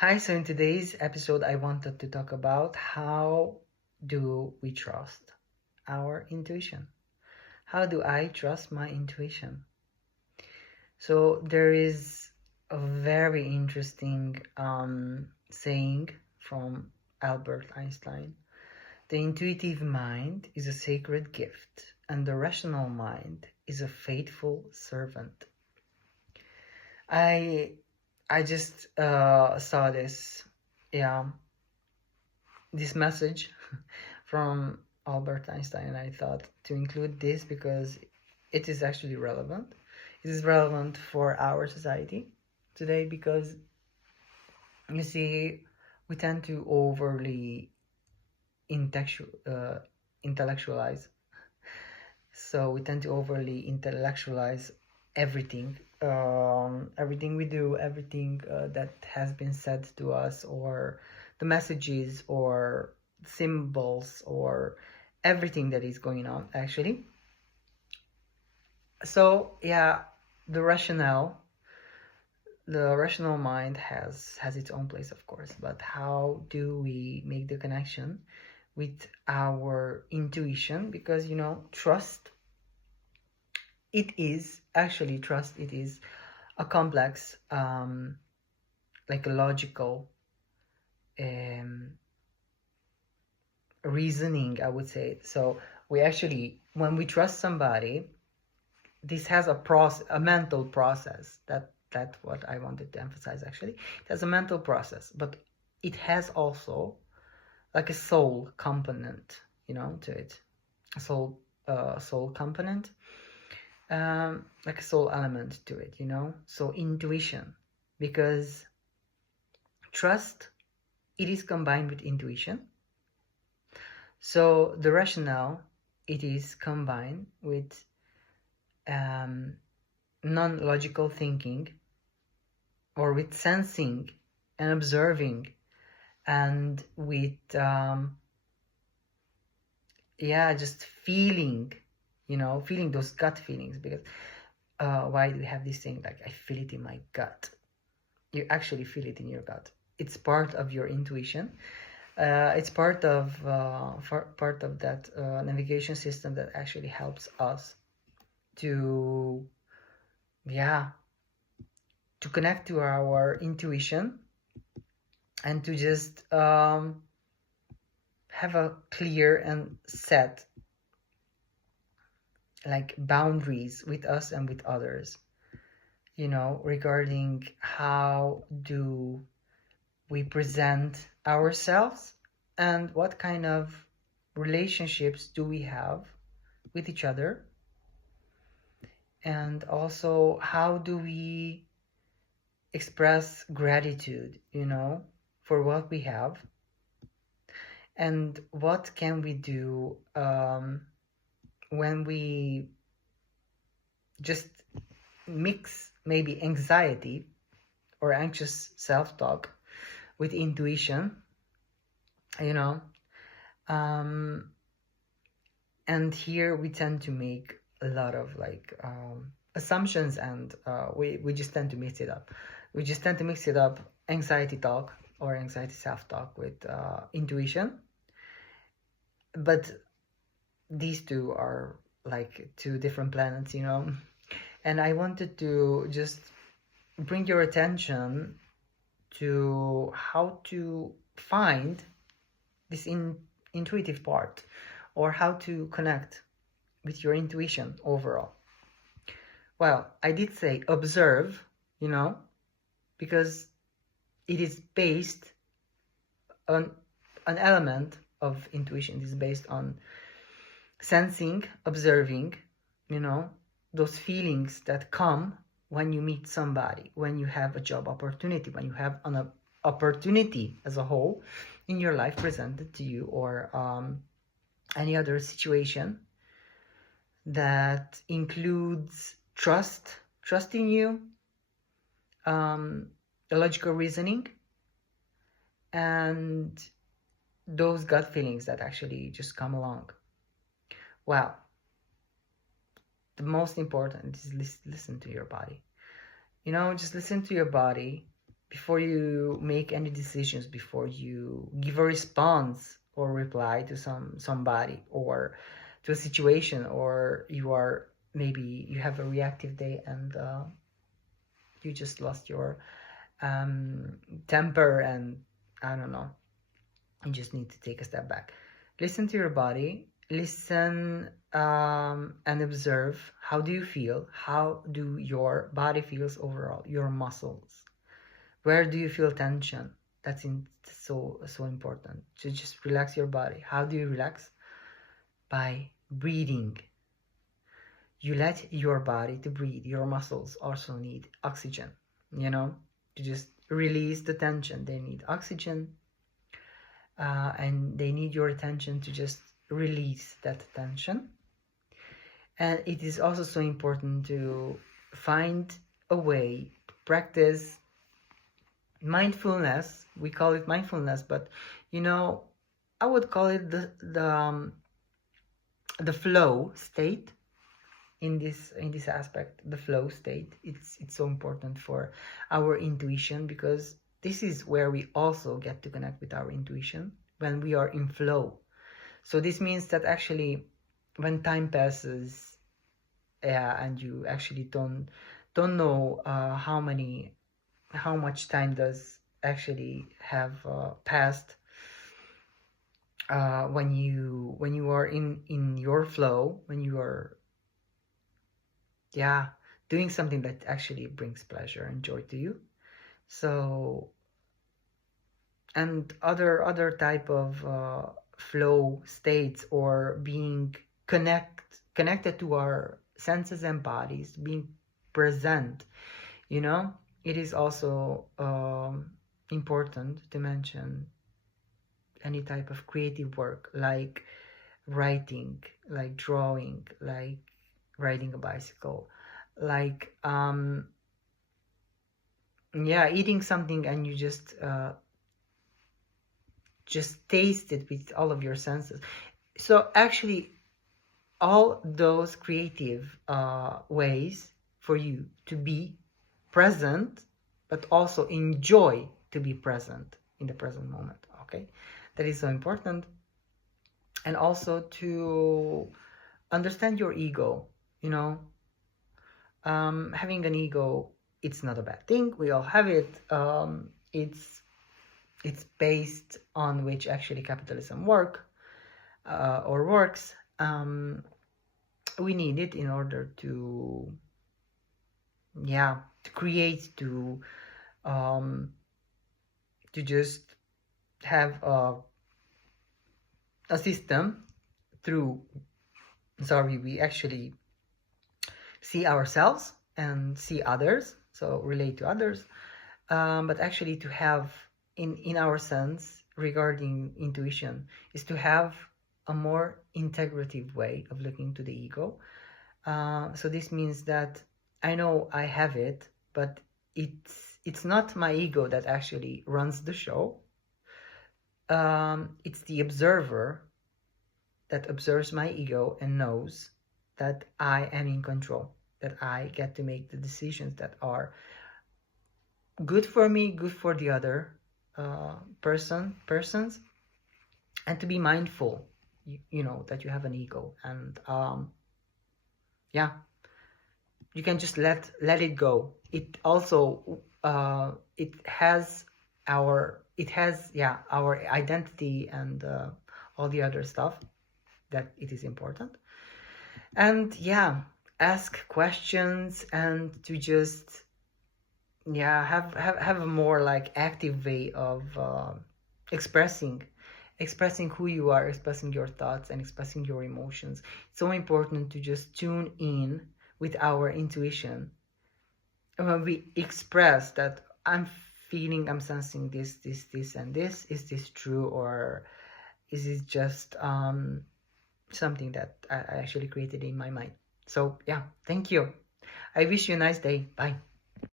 Hi, so in today's episode, I wanted to talk about how do we trust our intuition? How do I trust my intuition? So there is a very interesting saying from Albert Einstein. The intuitive mind is a sacred gift, and the rational mind is a faithful servant. I I just saw yeah, this message from Albert Einstein. I thought to include this because it is actually relevant. It is relevant for our society today because you see, we tend to overly intellectualize. So we tend to overly intellectualize everything, everything we do, everything that has been said to us, or the messages, or symbols, or everything that is going on actually. So yeah, the rationale, the rational mind has its own place, of course, but how do we make the connection with our intuition? Because trust, it is a complex, like a logical um, reasoning, I would say. So we actually, when we trust somebody, this has a mental process. That's what I wanted to emphasize. Actually, it has a mental process, but it has also like a soul component, to it. A soul component, like a soul element to it. So intuition, because trust, it is combined with intuition. So the rationale, it is combined with non-logical thinking, or with sensing and observing, and with just feeling, feeling those gut feelings. Because why do we have this thing like I feel it in my gut? You actually feel it in your gut. It's part of your intuition. It's part of that navigation system that actually helps us to to connect to our intuition, and to just have a clear and set like boundaries with us and with others, regarding how do we present ourselves, and what kind of relationships do we have with each other, and also how do we express gratitude, for what we have, and what can we do when we just mix maybe anxiety or anxious self-talk with intuition, you know um, and here we tend to make a lot of like assumptions, and we just tend to mix it up. We just tend to mix it up, anxiety talk or anxiety self-talk with intuition. But these two are like two different planets, and I wanted to just bring your attention to how to find this intuitive part, or how to connect with your intuition overall. Well, I did say observe, because it is based on an element of intuition. It is based on sensing, observing, those feelings that come when you meet somebody, when you have a job opportunity, when you have an opportunity as a whole in your life presented to you, or any other situation that includes trust in you, the logical reasoning, and those gut feelings that actually just come along. Well, the most important is listen to your body. Just listen to your body, before you make any decisions, before you give a response or reply to somebody or to a situation, or you are maybe you have a reactive day and you just lost your temper, and I don't know, you just need to take a step back, listen to your body, listen and observe how do you feel, how do your body feels overall, your muscles, where do you feel tension. That's so important to just relax your body. How do you relax? By breathing. You let your body to breathe. Your muscles also need oxygen, to just release the tension. They need oxygen, and they need your attention to just release that tension. And it is also so important to find a way to practice mindfulness. We call it mindfulness, but I would call it the flow state. In this aspect, the flow state, it's so important for our intuition, because this is where we also get to connect with our intuition when we are in flow. So this means that actually when time passes, and you actually don't know how much time does actually have passed when you are in your flow, when you are doing something that actually brings pleasure and joy to you. So, and other type of flow states, or being connected to our senses and bodies, being present, it is also important to mention any type of creative work, like writing, like drawing, like riding a bicycle, like eating something, and you just taste it with all of your senses. So actually all those creative ways for you to be present, but also enjoy to be present in the present moment. Okay, that is so important. And also to understand your ego. Having an ego, it's not a bad thing. We all have it. It's based on which actually capitalism works. We need it in order to create, to just have a system through we actually see ourselves and see others, so relate to others, but actually to have in our sense regarding intuition is to have a more integrative way of looking to the ego. So this means that I know I have it, but it's not my ego that actually runs the show. It's the observer that observes my ego and knows that I am in control, that I get to make the decisions that are good for me, good for the other persons, and to be mindful, that you have an ego, and you can just let it go. It also it has our identity and all the other stuff that it is important. And ask questions, and to just have a more like active way of expressing who you are, expressing your thoughts and expressing your emotions. It's so important to just tune in with our intuition. And when we express that I'm sensing this and this, is this true, or is it just something that I actually created in my mind? So thank you. I wish you a nice day. Bye.